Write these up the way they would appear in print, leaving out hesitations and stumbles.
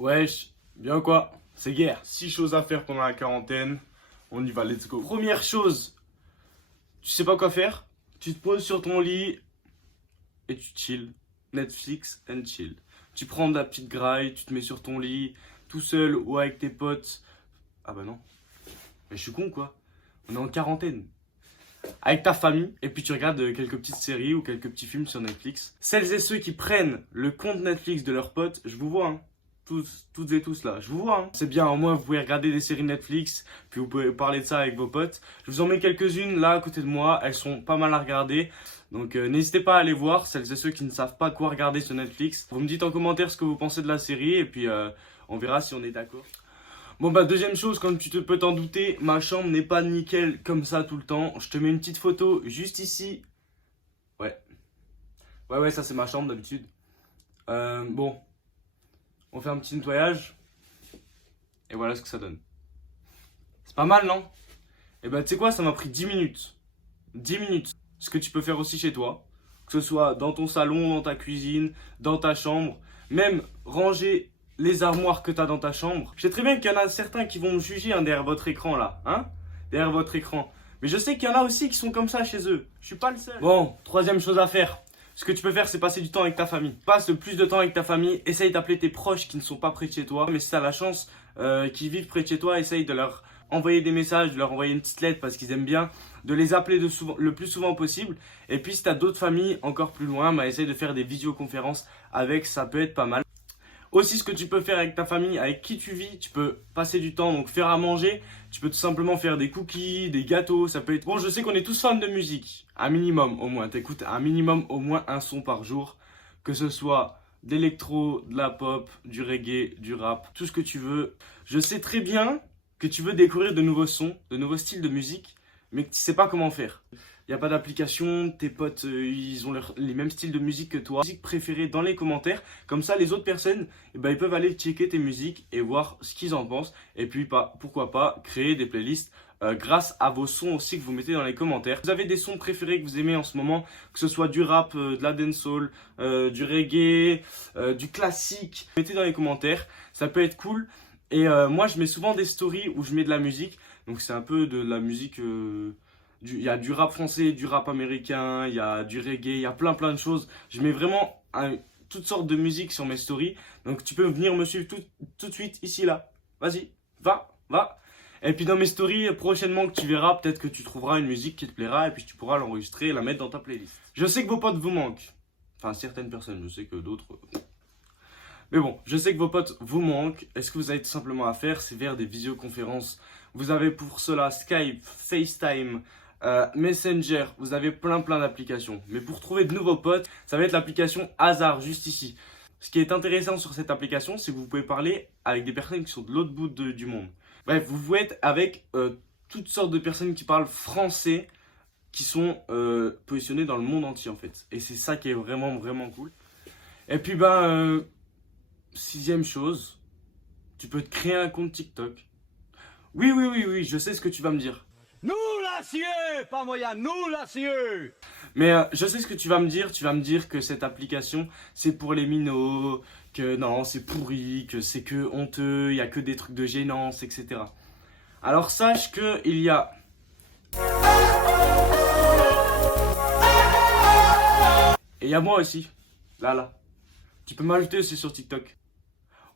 Wesh, bien quoi? C'est guerre. 6 choses à faire pendant la quarantaine. On y va, let's go. Première chose, tu sais pas quoi faire? Tu te poses sur ton lit et tu chill. Netflix and chill. Tu prends de la petite graille, tu te mets sur ton lit, tout seul ou avec tes potes. Ah bah non. Mais je suis con quoi. On est en quarantaine. Avec ta famille, et puis tu regardes quelques petites séries ou quelques petits films sur Netflix. Celles et ceux qui prennent le compte Netflix de leurs potes, je vous vois, hein. Toutes et tous là, je vous vois, hein. C'est bien, au moins vous pouvez regarder des séries Netflix, puis vous pouvez parler de ça avec vos potes. Je vous en mets quelques-unes là à côté de moi, elles sont pas mal à regarder. Donc n'hésitez pas à aller voir, celles et ceux qui ne savent pas quoi regarder sur Netflix. Vous me dites en commentaire ce que vous pensez de la série, et puis on verra si on est d'accord. Bon bah deuxième chose, comme peux t'en douter, ma chambre n'est pas nickel comme ça tout le temps. Je te mets une petite photo juste ici. Ouais. Ouais, ça c'est ma chambre d'habitude. Bon. On fait un petit nettoyage. Et voilà ce que ça donne. C'est pas mal, non? Et bah tu sais quoi, ça m'a pris 10 minutes. 10 minutes. Ce que tu peux faire aussi chez toi. Que ce soit dans ton salon, dans ta cuisine, dans ta chambre. Même ranger les armoires que tu as dans ta chambre. Je sais très bien qu'il y en a certains qui vont me juger derrière votre écran là. Hein? Derrière votre écran. Mais je sais qu'il y en a aussi qui sont comme ça chez eux. Je suis pas le seul. Bon, troisième chose à faire. Ce que tu peux faire, c'est passer du temps avec ta famille. Passe le plus de temps avec ta famille. Essaye d'appeler tes proches qui ne sont pas près de chez toi. Mais si tu as la chance qu'ils vivent près de chez toi, essaye de leur envoyer des messages, de leur envoyer une petite lettre parce qu'ils aiment bien. De les appeler le plus souvent possible. Et puis si tu as d'autres familles encore plus loin, bah, essaye de faire des visioconférences avec. Ça peut être pas mal. Aussi, ce que tu peux faire avec ta famille, avec qui tu vis, tu peux passer du temps, donc faire à manger. Tu peux tout simplement faire des cookies, des gâteaux, ça peut être... Bon, je sais qu'on est tous fans de musique, un minimum au moins. T'écoutes un minimum au moins un son par jour, que ce soit de l'électro, de la pop, du reggae, du rap, tout ce que tu veux. Je sais très bien que tu veux découvrir de nouveaux sons, de nouveaux styles de musique, mais que tu sais pas comment faire. Il n'y a pas d'application, tes potes ils ont les mêmes styles de musique que toi. Musique préférée dans les commentaires, comme ça les autres personnes ils peuvent aller checker tes musiques et voir ce qu'ils en pensent. Et puis pourquoi pas créer des playlists grâce à vos sons aussi que vous mettez dans les commentaires. Vous avez des sons préférés que vous aimez en ce moment, que ce soit du rap, de la dancehall, du reggae, du classique. Mettez dans les commentaires, ça peut être cool. Et moi je mets souvent des stories où je mets de la musique, donc c'est un peu de la musique... Il y a du rap français, du rap américain, il y a du reggae, il y a plein de choses. Je mets vraiment toutes sortes de musique sur mes stories. Donc tu peux venir me suivre tout de suite ici là. Vas-y, va. Et puis dans mes stories, prochainement que tu verras, peut-être que tu trouveras une musique qui te plaira et puis tu pourras l'enregistrer et la mettre dans ta playlist. Je sais que vos potes vous manquent. Enfin certaines personnes, je sais que d'autres... Mais bon, je sais que vos potes vous manquent. Et ce que vous avez tout simplement à faire, c'est faire des visioconférences. Vous avez pour cela Skype, FaceTime, Messenger. Vous avez plein d'applications. Mais pour trouver de nouveaux potes, ça va être l'application Hasard, juste ici. Ce qui est intéressant sur cette application, c'est que vous pouvez parler avec des personnes qui sont de l'autre bout du monde. Bref, vous pouvez être avec toutes sortes de personnes qui parlent français, qui sont positionnées dans le monde entier en fait. Et c'est ça qui est vraiment cool. Et puis sixième chose, tu peux te créer un compte TikTok. Oui, je sais ce que tu vas me dire. Nous l'acier, pas moyen, nous l'acier. Mais je sais ce que tu vas me dire que cette application c'est pour les minots, que non c'est pourri, que c'est que honteux, il n'y a que des trucs de gênance, etc. Alors sache que il y a... Et il y a moi aussi, là. Tu peux m'ajouter aussi sur TikTok.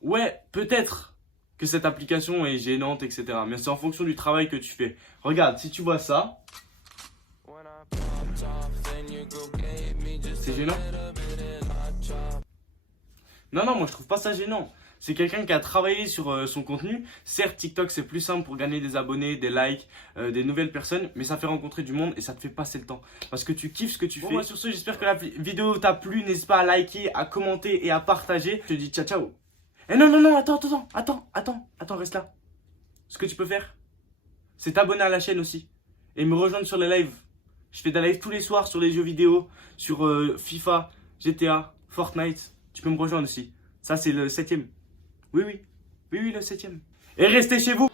Ouais, peut-être que cette application est gênante, etc. Mais c'est en fonction du travail que tu fais. Regarde, si tu vois ça, c'est gênant? Non, moi je trouve pas ça gênant. C'est quelqu'un qui a travaillé sur son contenu. Certes, TikTok c'est plus simple pour gagner des abonnés, des likes, des nouvelles personnes, mais ça fait rencontrer du monde et ça te fait passer le temps. Parce que tu kiffes ce que tu fais. Moi sur ce, j'espère que la vidéo t'a plu. N'hésite pas à liker, à commenter et à partager. Je te dis ciao. Eh non, attends, reste là. Ce que tu peux faire, c'est t'abonner à la chaîne aussi. Et me rejoindre sur les lives. Je fais des lives tous les soirs sur les jeux vidéo, sur FIFA, GTA, Fortnite. Tu peux me rejoindre aussi. Ça, c'est le 7e. Oui, le 7e. Et restez chez vous.